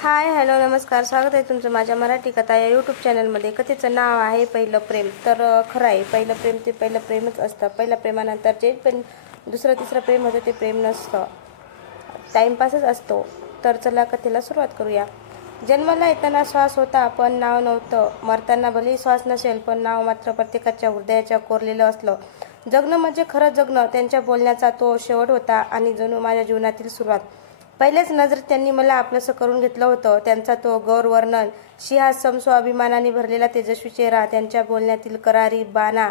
Hi hello नमस्कार, स्वागत आहे तुमचं माझ्या मराठी कथा या यूट्यूब चॅनलमध्ये। कथेचं नाव आहे पहिलं प्रेम। तर खरं आहे, पहिलं प्रेम ते पहिलं प्रेमच असतं। पहिल्या प्रेमानंतर जे पण दुसरं तिसरं प्रेम होतं ते प्रेम नसतं, टाईमपासच असतो। तर चला कथेला सुरुवात करूया। जन्माला येताना श्वास होता पण नाव नव्हतं, मरताना भलेही श्वास नसेल पण नाव मात्र प्रत्येकाच्या हृदयाच्या कोरलेलं असलं। जगणं म्हणजे खरं जगणं, त्यांच्या बोलण्याचा तो शेवट होता आणि जणू माझ्या जीवनातील सुरुवात। पहिल्याच नजरेत त्यांनी मला आपलंसं करून घेतलं होतं। त्यांचा तो गौरवर्णन, सिंहासम स्वाभिमानाने भरलेला तेजस्वी चेहरा, त्यांच्या बोलण्यातील करारी बाणा,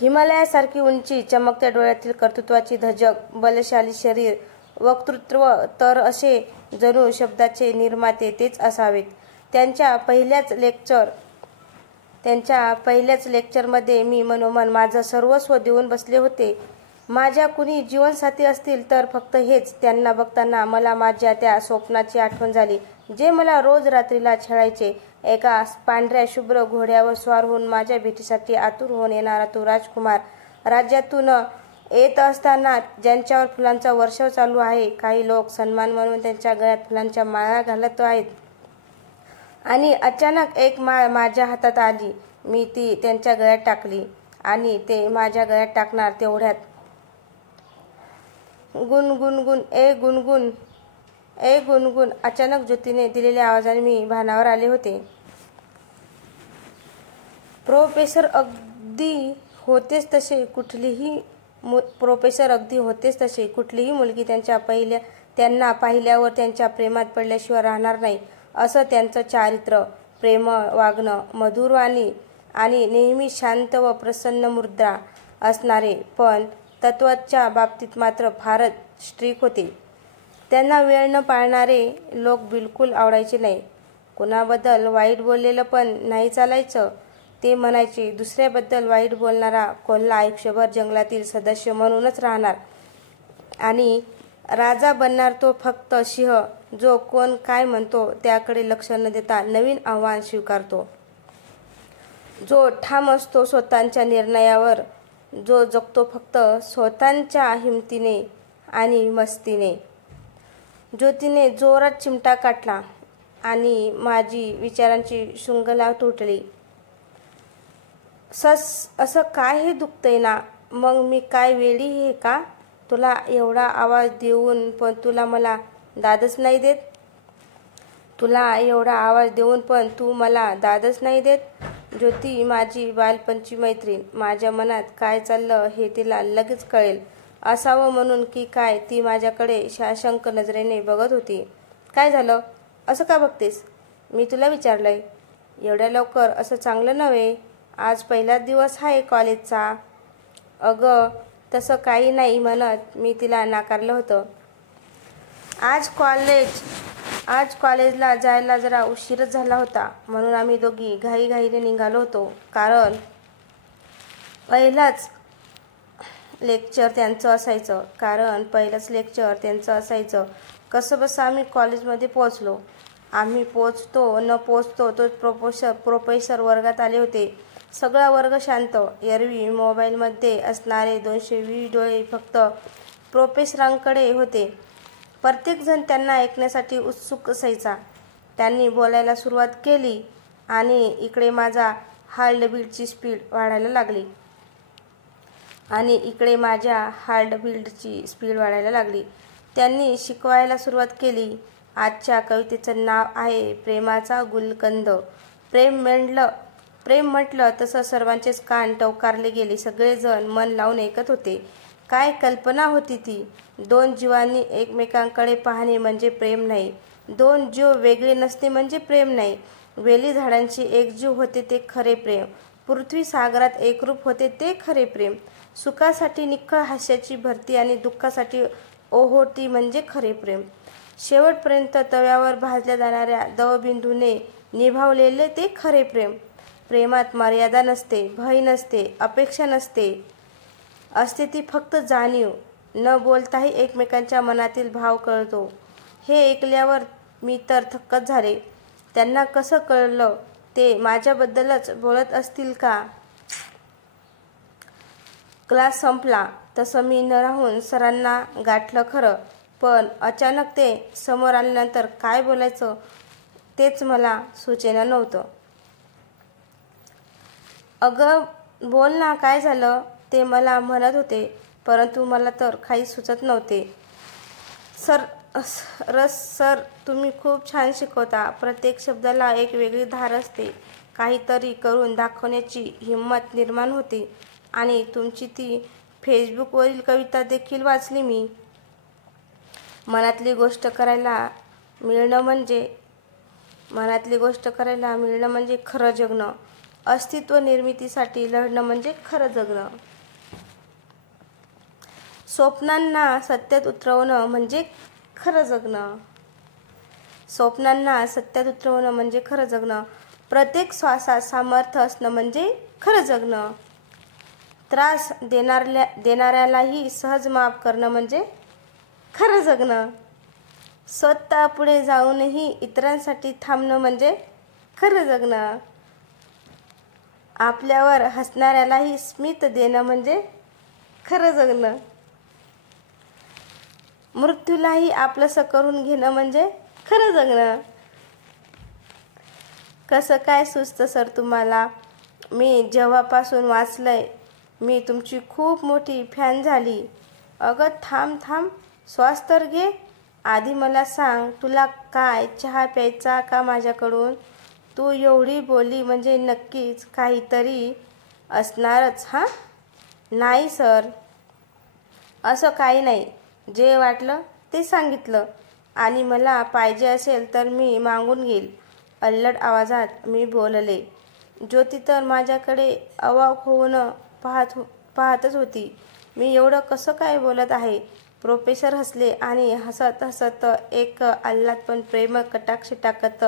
हिमालयासारखी उंची, चमकत्या डोळ्यातील कर्तृत्वाची धजक, बलशाली शरीर, वक्तृत्व, तर असे जणू शब्दाचे निर्माते तेच असावेत। त्यांच्या पहिल्याच लेक्चरमध्ये मी मनोमन माझं सर्वस्व देऊन बसले होते। माझ्या कुणी जीवनसाथी असतील तर फक्त हेच। त्यांना बघताना मला माझ्या त्या स्वप्नाची आठवण झाली, जे मला रोज रात्रीला छळायचे। एका पांढऱ्या शुभ्र घोड्यावर स्वार होऊन माझ्या भेटीसाठी आतुर होऊन येणारा तो राजकुमार, राज्यातून येत असताना ज्यांच्यावर फुलांचा वर्षाव चालू आहे। काही लोक सन्मान म्हणून त्यांच्या गळ्यात फुलांच्या माळा घालत आहेत आणि अचानक एक माळ माझ्या हातात आली। मी ती त्यांच्या गळ्यात टाकली आणि ते माझ्या गळ्यात टाकणार तेवढ्यात गुणगुण ए गुणगुण, अचानक ज्योतीने दिलेल्या आवाजाने मी भानावर आले होते। प्रोफेसर अगदी होतेच तसे कुठलीही मुलगी त्यांना पाहिल्यावर त्यांच्या प्रेमात पडल्याशिवाय राहणार नाही, असं त्यांचं चारित्र्य। प्रेमळ वागणं, मधुर वाणी आणि नेहमी शांत व प्रसन्न मुद्रा असणारे, पण तत्त्वाच्या बाबतीत मात्र फारच स्ट्रिक्ट होते। त्यांना वेळ न पाळणारे लोक बिलकुल आवडायचे नाही। कुणाबद्दल वाईट बोललेलं पण नाही चालायचं। ते म्हणायचे, दुसऱ्याबद्दल वाईट बोलणारा कोल्हा आयुष्यभर जंगलातील सदस्य म्हणूनच राहणार आणि राजा बनणार तो फक्त सिंह, जो कोण काय म्हणतो त्याकडे लक्ष न देता नवीन आव्हान स्वीकारतो, जो ठाम असतो स्वतःच्या निर्णयावर, जो जगतो फक्त स्वतःच्या हिमतीने आणि मस्तीने। ज्योतीने जोरात चिमटा काढला आणि माझी विचारांची शृंखला तुटली। असं काय, हे दुखतंय ना? मग मी काय वेडी आहे का? तुला एवढा आवाज देऊन पण तू मला दादच नाही देत। ज्योती माझी बालपणची मैत्रीण, माझ्या मनात काय चाललं हे तिला लगेच कळेल असावं म्हणून की काय ती माझ्याकडे साशंक नजरेने बघत होती। काय झालं? असं का बघतेस? मी तुला विचारलंय। एवढ्या लवकर असं चांगलं नव्हे, आज पहिलाच दिवस आहे कॉलेजचा। अगं तसं काही नाही म्हणत मी तिला नाकारलं होतं। आज कॉलेजला जायला जरा उशीरच झाला होता, म्हणून आम्ही दोघी घाईघाईने निघालो होतो, कारण पहिलंच लेक्चर त्यांचं असायचं। कसंबसं आम्ही कॉलेजमध्ये पोहोचलो। आम्ही पोहोचतो न पोहोचतो तोच प्रोफेसर वर्गात आले होते। सगळा वर्ग शांत। एरवी मोबाईलमध्ये असणारे 220 डोळे फक्त प्रोफेसरांकडे होते। प्रत्येकजण त्यांना ऐकण्यासाठी उत्सुक असायचा। त्यांनी बोलायला सुरुवात केली आणि इकडे माझ्या हार्टबीटची स्पीड वाढायला लागली। त्यांनी शिकवायला सुरुवात केली। आजच्या कवितेचं नाव आहे प्रेमाचा गुलकंद। प्रेम म्हटलं तसं सर्वांचेच कान टवकारले गेले। सगळेजण मन लावून ऐकत होते। काय कल्पना होती ती! दोन जीवांनी एकमेकांकडे पाहणे म्हणजे प्रेम नाही। दोन जीव वेगळे नसणे म्हणजे प्रेम नाही। वेली झाडांशी एकजीव होते ते खरे प्रेम। पृथ्वी सागरात एकरूप होते ते खरे प्रेम। सुखासाठी निखळ हास्याची भरती आणि दुःखासाठी ओहोटी म्हणजे खरे प्रेम। शेवटपर्यंत तव्यावर भाजल्या जाणाऱ्या दवबिंदूने निभावलेले ते खरे प्रेम। प्रेमात मर्यादा नसते, भय नसते, अपेक्षा नसते, असते ती फक्त जाणीव। न बोलताही एकमेकांच्या मनातील भाव कळतो। हे ऐकल्यावर मी तर थक्कच झाले। त्यांना कसं कळलं? ते माझ्याबद्दलच बोलत असतील का? क्लास संपला तसं मी न राहून सरांना गाठलं खरं, पण अचानक ते समोर आल्यानंतर काय बोलायचं तेच मला सुचेना नव्हतं. अगं बोल ना, काय झालं, ते मला म्हणत होते, परंतु मला तर काही सुचत नव्हते. सर, तुम्ही खूप छान शिकवता. प्रत्येक शब्दाला एक वेगळी धार असते. काहीतरी करून दाखवण्याची हिंमत निर्माण होते. आणि तुमची ती फेसबुकवरील कविता देखील वाचली मी. मनातली गोष्ट करायला मिळणं म्हणजे खरं जगणं. अस्तित्व निर्मितीसाठी लढणं म्हणजे खरं जगणं. स्वप्नांना सत्यात उतरवणं म्हणजे खरं जगणं. प्रत्येक श्वासात सामर्थ्य असणं म्हणजे खरं जगणं. त्रास देणाऱ्यालाही सहज माफ करणं म्हणजे खरं जगणं. स्वतः पुढे जाऊनही इतरांसाठी थांबणं म्हणजे खरं जगणं. आपल्यावर हसणाऱ्यालाही स्मित देणं म्हणजे खरं जगणं. मृत्यूलाही आपलंसं करून घेणं म्हणजे खरं जगणं. कसं काय सुचतं सर तुम्हाला? मी जेव्हापासून वाचलंय, मी तुमची खूप मोठी फॅन झाली. अगं थांब, श्वास तर घे. आधी मला सांग, तुला काय चहा प्यायचा का माझ्याकडून? तू एवढी बोलली म्हणजे नक्कीच काहीतरी असणारच. हां? नाही सर, असं काही नाही. जे वाटलं ते सांगितलं. आणि मला पाहिजे असेल तर मी मागून घेईल. अल्लड आवाजात मी बोलले. ज्योती तर माझ्याकडे अवाक होऊन पाहतच होती. मी एवढं कसं काय बोलत आहे? प्रोफेसर हसले आणि हसत हसत एक आल्हाद पण प्रेमळ कटाक्ष टाकत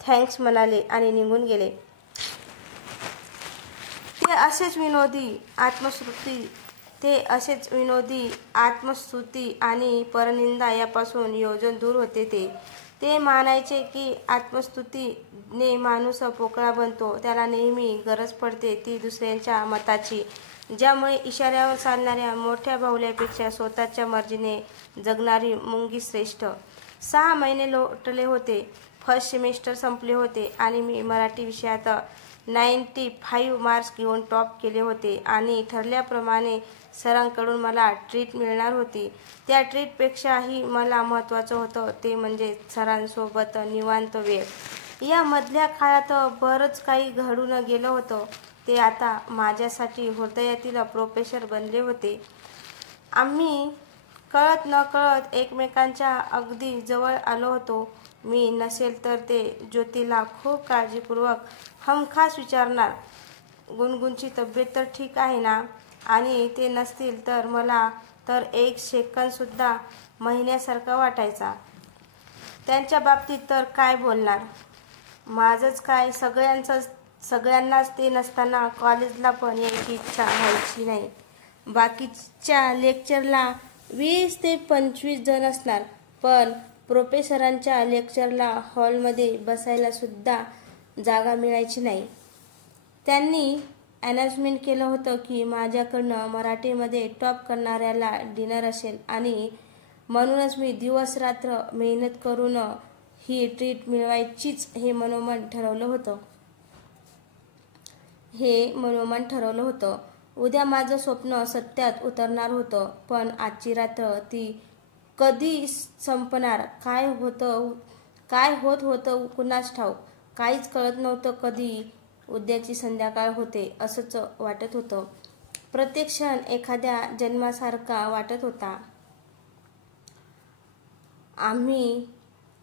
थँक्स म्हणाले आणि निघून गेले. ते असेच विनोदी आत्मस्तुती आणि परनिंदा यापासून योजन दूर होते. ते मानायचे की आत्मस्तुतीने माणूस पोकळा बनतो. त्याला नेहमी गरज पडते ती दुसऱ्यांच्या मताची, ज्यामुळे इशाऱ्यावर चालणाऱ्या मोठ्या बाहुल्यापेक्षा स्वतःच्या मर्जीने जगणारी मुंगी श्रेष्ठ. 6 महिने लोटले होते. फर्स्ट सेमिस्टर संपले होते आणि मी मराठी विषयात 95 मार्क्स घेऊन टॉप केले होते आणि ठरल्याप्रमाणे सरांकडून मला ट्रीट मिळणार होती. त्या ट्रीटपेक्षाही मला महत्त्वाचं होतं ते म्हणजे सरांसोबत निवांत वेळ. या मधल्या काळात बरंच काही घडून गेलं होतं. ते आता माझ्यासाठी हृदयातील प्रोफेसर बनले होते. आम्ही कळत नकळत एकमेकांच्या अगदी जवळ आलो होतो. मी नसेल तर ते ज्योतीला खूप काळजीपूर्वक हमखास विचारणार, गुणगुणची तब्येत तर ठीक आहे ना? आणि ते नसतील तर मला तर एक सेकंदसुद्धा महिन्यासारखा वाटायचा. त्यांच्या बाबतीत तर काय बोलणार? माझंच काय, सगळ्यांनाच ते नसताना कॉलेजला पण यायची इच्छा व्हायची नाही. बाकीच्या लेक्चरला 20 ते 25 जण असणार, पण प्रोफेसरांच्या लेक्चरला हॉलमध्ये बसायला सुद्धा जागा मिळायची नाही. त्यांनी अनाउन्समेंट केलं होतं की माझ्याकडनं मराठीमध्ये टॉप करणाऱ्याला डिनर असेल आणि म्हणूनच मी दिवस रात्र मेहनत करून ही ट्रीट मिळवायचीच हे मनोमन ठरवलं होतं. उद्या माझं स्वप्न सत्यात उतरणार होतं, पण आजची रात्र ती कधी संपणार, काय होत होतं कुणास ठाऊक. काहीच कळत नव्हतं. कधी उद्याची संध्याकाळ होते असंच वाटत होतं. प्रत्येक क्षण एखाद्या जन्मासारखा वाटत होता. मी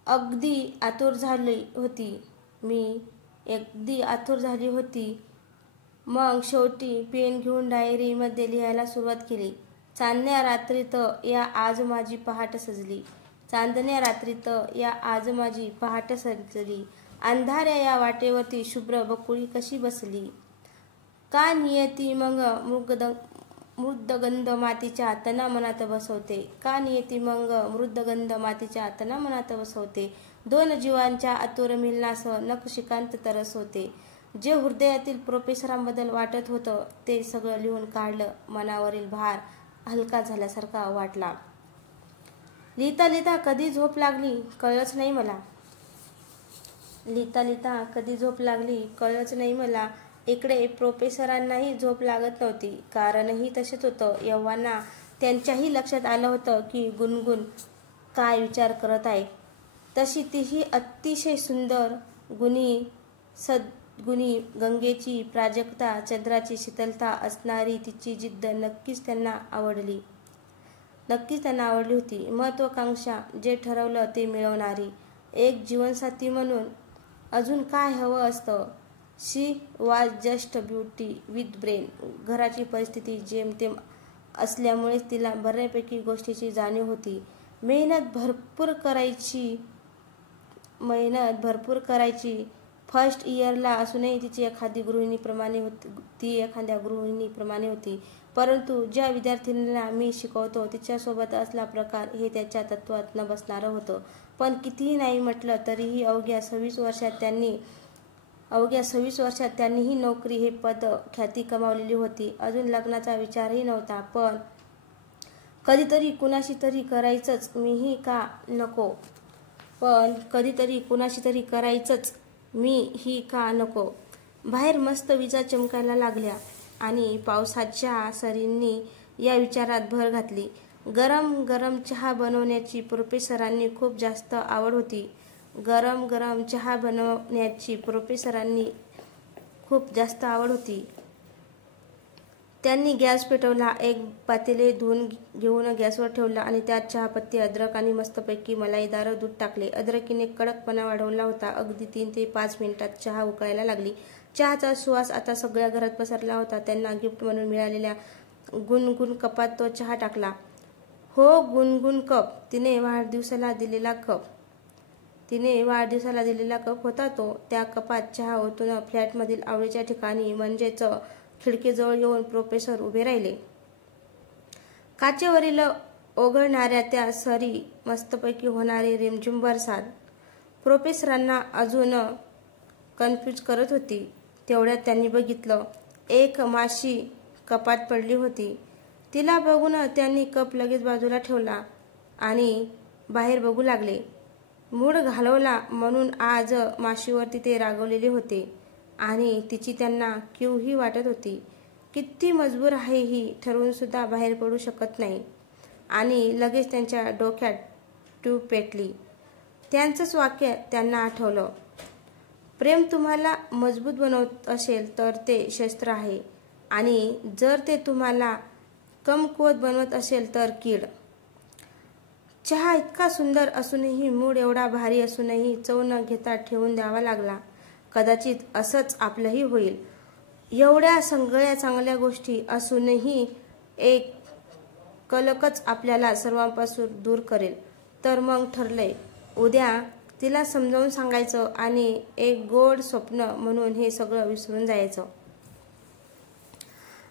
अगदी आतुर झाली होती. मग शेवटी पेन घेऊन डायरीमध्ये लिहायला सुरुवात केली. चांदण्या रात्रीत या आज माझी पहाट सजली. अंधाऱ्या या वाटेवरती शुभ्र बकुळी कशी बसली. का नियती मग मृदगंध मातीच्या तनामनात बसवते. 2 जीवांच्या आतुर मिलनास नखशिखांत तरस होते. जे हृदयातील प्रोफेसरांबद्दल वाटत होतं ते सगळं लिहून काढलं. मनावरील भार हलका झाल्यासारखा वाटला. लिहिता लिहिता कधी झोप लागली कळलंच नाही मला. लिहिता लिहिता कधी झोप लागली कळलंच नाही मला. इकडे प्रोफेसरांनाही झोप लागत नव्हती. कारणही तसेच होतं. एव्हाना त्यांच्याही लक्षात आलं होतं की गुणगुण काय विचार करत आहे. तशी तीही अतिशय सुंदर, गुणी, सद्गुणी, गंगेची प्राजक्ता, चंद्राची शीतलता असणारी तिची जिद्द नक्कीच त्यांना आवडली होती. महत्वाकांक्षा, जे ठरवलं ते मिळवणारी, एक जीवनसाथी म्हणून अजून काय हवं असतं. She was just beauty with brain. घराची परिस्थिती जेमतेम असल्यामुळेच तिला बऱ्यापैकी गोष्टीची जाणीव होती. मेहनत भरपूर करायची. फर्स्ट इयरला असूनही ती एखाद्या गृहिणीप्रमाणे होती. परंतु ज्या विद्यार्थिनीला मी शिकवतो तिच्यासोबत असला प्रकार हे त्याच्या तत्वात न बसणारं होतं. पण कितीही नाही म्हटलं तरीही अवघ्या 26 वर्षात त्यांनी ही नोकरी, हे पद, ख्याती कमावलेली होती. अजून लग्नाचा विचारही नव्हता. पण कधीतरी कुणाशी तरी करायचंच मी ही का नको. बाहेर मस्त विजा चमकायला लागल्या आणि पावसाच्या सरींनी या विचारात भर घातली. गरम गरम चहा बनवण्याची प्रोफेसरांनी खूप जास्त आवड होती. त्यांनी गॅस पेटवला. एक पातेले धुवून घेऊन गॅसवर ठेवलं आणि त्यात चहापत्ती, अद्रक आणि मस्तपैकी मलाईदार दूध टाकले. अद्रकीने कडकपणा वाढवला होता. अगदी 3 ते 5 मिनिटात चहा उकळायला लागली. चहाचा सुवास आता सगळ्या घरात पसरला होता. त्यांना गिफ्ट म्हणून मिळालेल्या गुणगुण कपात तो चहा टाकला. हो, गुणगुण कप. तिने वाढदिवसाला दिलेला कप होता तो. त्या कपात चहा ओतून फ्लॅटमधील आवडीच्या ठिकाणी म्हणजेच खिडकीजवळ येऊन प्रोफेसर उभे राहिले. काचेवरील ओघळणाऱ्या त्या सरी मस्तपैकी होणारे रिमझिम बरसात प्रोफेसरांना अजून कन्फ्यूज करत होती. तेवढ्यात त्यांनी बघितलं, एक माशी कपात पडली होती. तिला बघून त्यांनी कप लगेच बाजूला ठेवला आणि बाहेर बघू लागले. मूड घालवला म्हणून आज माशीवर ते रागवलेले होते आणि तिची त्यांना कीवही वाटत होती. किती मजबूर आहे ही, ठरवून सुद्धा बाहेर पडू शकत नाही. आणि लगेच त्यांच्या डोक्यात ट्यूब पेटली. त्यांचंच वाक्य त्यांना आठवलं. प्रेम तुम्हाला मजबूत बनवत असेल तर ते शस्त्र आहे आणि जर ते तुम्हाला कमकुवत बनवत असेल तर कीड. चहा इतका सुंदर असूनही, मूड एवढा भारी असूनही चव न घेता ठेवून द्यावा लागला. कदाचित असंच आपलंही होईल. एवढ्या सगळ्या चांगल्या गोष्टी असूनही एक कलकच आपल्याला सर्वांपासून दूर करेल. तर मग ठरलंय, उद्या तिला समजावून सांगायचं आणि एक गोड स्वप्न म्हणून हे सगळं विसरून जायचं.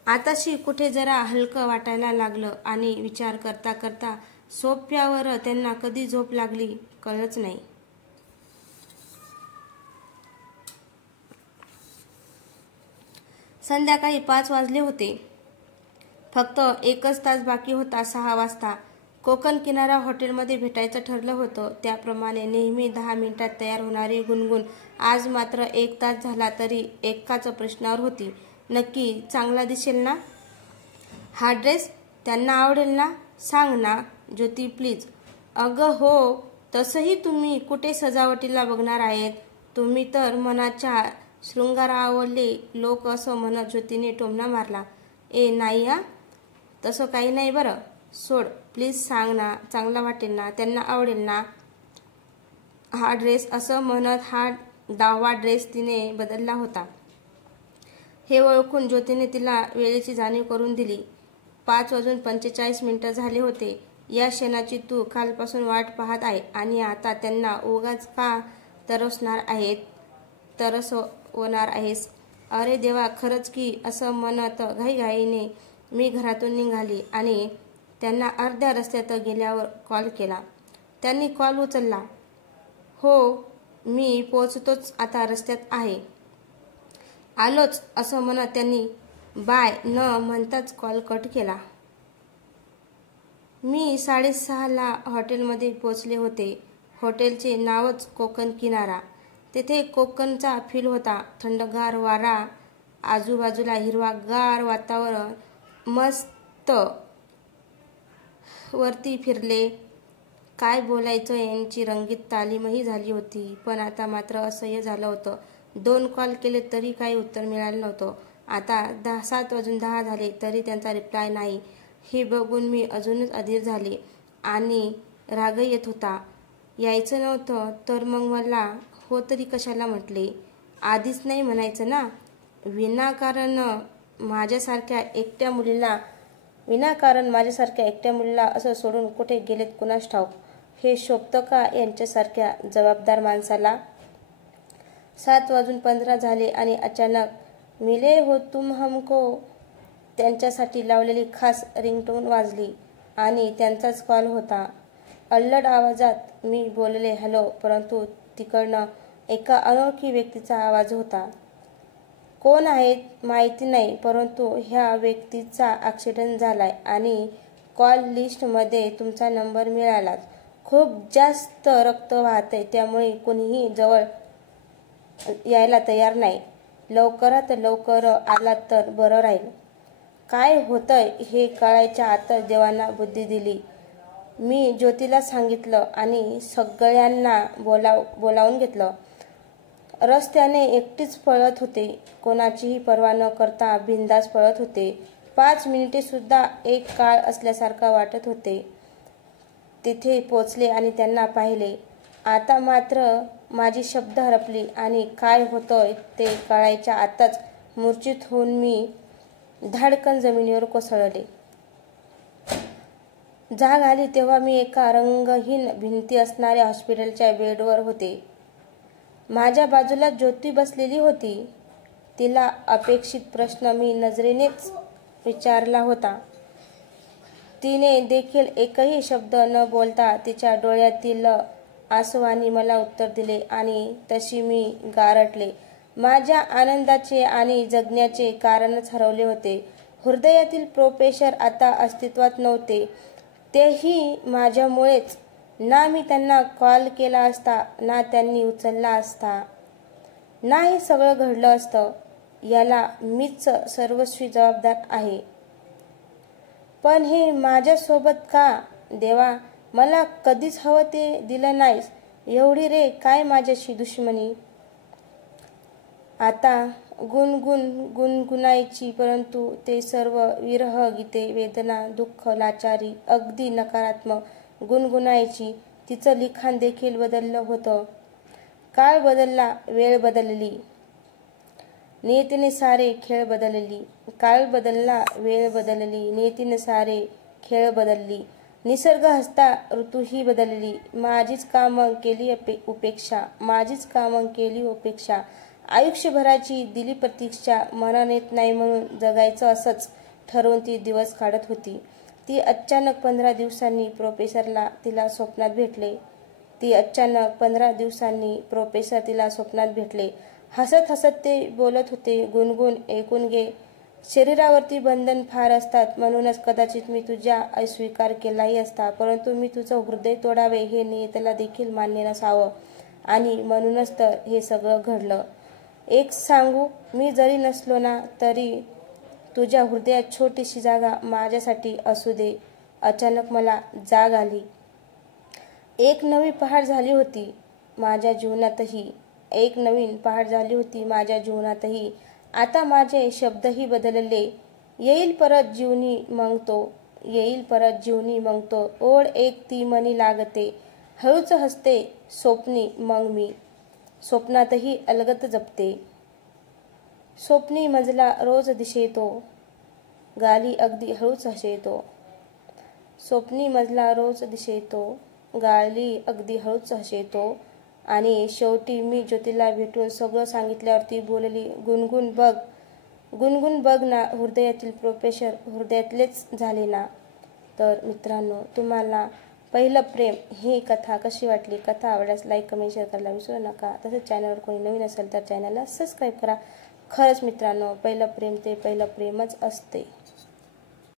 आताशी कुठे जरा हलकं वाटायला लागलं आणि विचार करता करता सोफ्यावर त्यांना कधी झोप लागली कळलंच नाही. संध्याकाळी 5 वाजले होते. फक्त 1च तास बाकी होता 6 वाजता. कोकण किनारा हॉटेलमध्ये भेटायचं ठरलं होतं. त्याप्रमाणे नेहमी 10 मिनिटात तयार होणारी गुणगुण आज मात्र 1 तास झाला तरी एकाच प्रश्नावर होती. नक्की चांगला दिसेल ना? हा ड्रेस त्यांना आवडेल ना? सांग ना ज्योती प्लीज. अगं हो, तसंही तुम्ही कुठे सजावटीला बघणार आहेत? तुम्ही तर मनाच्या शृंगारावरले लोक असं म्हणत ज्योतीने टोमणा मारला. नाही हा, तसं काही नाही बरं. सोड प्लीज, सांग ना. चांगला वाटेल ना? त्यांना आवडेल ना हा ड्रेस? असं म्हणत हा 10वा ड्रेस तिने बदलला होता. हे ओळखून ज्योतीने तिला वेळेची जाणीव करून दिली. 5:45 झाले होते. या क्षणाची तू कालपासून वाट पाहत आहे आणि आता त्यांना उगाच का तरसवणार आहेस? अरे देवा, खरंच की. असं म्हणत घाईघाईने मी घरातून निघाली आणि त्यांना अर्ध्या रस्त्यात गेल्यावर कॉल केला. त्यांनी कॉल उचलला. हो, मी पोचतोच, आता रस्त्यात आहे, आलोच, असं म्हणत त्यांनी बाय न म्हणताच कॉल कट केला. मी 6:30ला हॉटेलमध्ये पोचले होते. हॉटेलचे नावच कोकण किनारा. तेथे कोकणचा फील होता. थंडगार वारा, आजूबाजूला हिरवागार वातावरण, मस्त. वरती फिरले. काय बोलायचं यांची रंगीत तालीमही झाली होती. पण आता मात्र असह्य झालं होतं. 2 कॉल केले तरी काही उत्तर मिळालं नव्हतं. आता 7:10 झाले तरी त्यांचा रिप्लाय नाही. हे बघून मी अजूनच अधीर झाले आणि रागही येत होता. यायचं नव्हतं तर मग मला हो तरी कशाला म्हटले? आधीच नाही म्हणायचं ना. विनाकारण माझ्यासारख्या एकट्या मुलीला असं सोडून कुठे गेलेत कुणास ठाऊक. हे शोभतं का यांच्यासारख्या जबाबदार माणसाला? 7:15 झाले आणि अचानक मिले हो तुम हमको त्यांच्यासाठी लावलेली खास रिंगटोन वाजली आणि त्यांचाच कॉल होता. अल्लड आवाजात मी बोलले हॅलो, परंतु तिकडनं एका अनोळखी व्यक्तीचा आवाज होता. कोण आहेत माहिती नाही, परंतु ह्या व्यक्तीचा ॲक्सिडेंट झालाय आणि कॉल लिस्टमध्ये तुमचा नंबर मिळालाच. खूप जास्त रक्त वाहतंय, त्यामुळे कुणीही जवळ यायला तयार नाही. लवकरात लवकर आलात तर बरं राहील. काय होतंय हे कळायच्या आतच देवानं बुद्धी दिली. मी ज्योतीला सांगितलं आणि सगळ्यांना बोलावून घेतलं. रस्त्याने एकटीच पळत होते. कोणाचीही पर्वा न करता बिनधास्त पळत होते. 5 मिनिटे सुद्धा एक काळ असल्यासारखा वाटत होते. तिथे पोचले आणि त्यांना पाहिले. आता मात्र माझी शब्द हरपली आणि काय होतंय ते कळायच्या आतच मूर्छित होऊन मी धाडकन जमिनीवर कोसळले. जाग आली तेव्हा मी एका रंगहीन भिंती असणाऱ्या हॉस्पिटलच्या बेडवर होते. माझ्या बाजूला ज्योती बसलेली होती. तिला अपेक्षित प्रश्न मी नजरेनेच विचारला होता. तिने देखील एकही शब्द न बोलता तिच्या डोळ्यातील आसुवांनी मला उत्तर दिले आणि तशी मी गारठले. माझ्या आनंदाचे आणि जगण्याचे कारणच हरवले होते. हृदयातील प्रोफेसर आता अस्तित्वात नव्हते. तेही माझ्यामुळेच. ना मी त्यांना कॉल केला असता, ना त्यांनी उचलला असता, ना हे सगळं घडलं असतं. याला मीच सर्वस्वी जबाबदार आहे. पण हे माझ्यासोबत का? देवा, मला कधीच हवं ते दिलं नाहीस. एवढी रे काय माझ्याशी दुश्मनी? आता गुणगुणायची, परंतु ते सर्व विरह गीते, वेदना, दुःख, लाचारी, अगदी नकारात्मक गुणगुणायची. तिचं लिखाण देखील बदललं होतं. काळ बदलला, वेळ बदलली, नियतीने सारे खेळ बदलली. काळ बदलला, वेळ बदलली, नियतीने सारे खेळ बदलली. निसर्ग हसता, ऋतूही बदलली. माझीच कामं केली उपेक्षा. आयुष्यभराची दिली प्रतीक्षा. मरण येत नाही म्हणून जगायचं असंच ठरवून ती दिवस काढत होती. ती अचानक 15 दिवसांनी प्रोफेसर तिला स्वप्नात भेटले. हसत हसत ते बोलत होते. गुणगुण, ऐकून घे. शरीरावरती बंधन फार असतात, म्हणूनच कदाचित मी तुझा अस्वीकार केलाही असता, परंतु मी तुझं हृदय तोडावे हे नियतीला देखील मान्य नसावं आणि म्हणूनच तर हे सगळं घडलं. एक सांगू, मी जरी नसलो ना तरी तुझ्या हृदयात छोटीशी जागा माझ्यासाठी असू दे. अचानक मला जाग आली. एक नवी पहाट झाली होती माझ्या जीवनातही. आता माझे शब्दही बदलले. येईल परत जीवनी मग ओढ एक ती मनी लागते. हळूच हसते स्वप्नी मग मी. स्वप्नातही अलगद जपते. स्वप्नी मजला रोज दिसेतो. गाली अगदी हळूच हसेतो. आणि शेवटी मी ज्योतीला भेटून सगळं सांगितल्यावर ती बोलली, गुणगुण बघ ना, हृदयातील प्रोफेसर हृदयातलेच झाले ना. तर मित्रांनो, तुम्हाला पहिलं प्रेम ही कथा कशी वाटली? कथा आवडल्यास लाईक, कमेंट, शेअर करायला विसरू नका. तसेच चॅनलवर कोणी नवीन असेल तर चॅनलला सबस्क्राईब करा. खरंच मित्रांनो, पहिलं प्रेम ते पहिलं प्रेमच असते.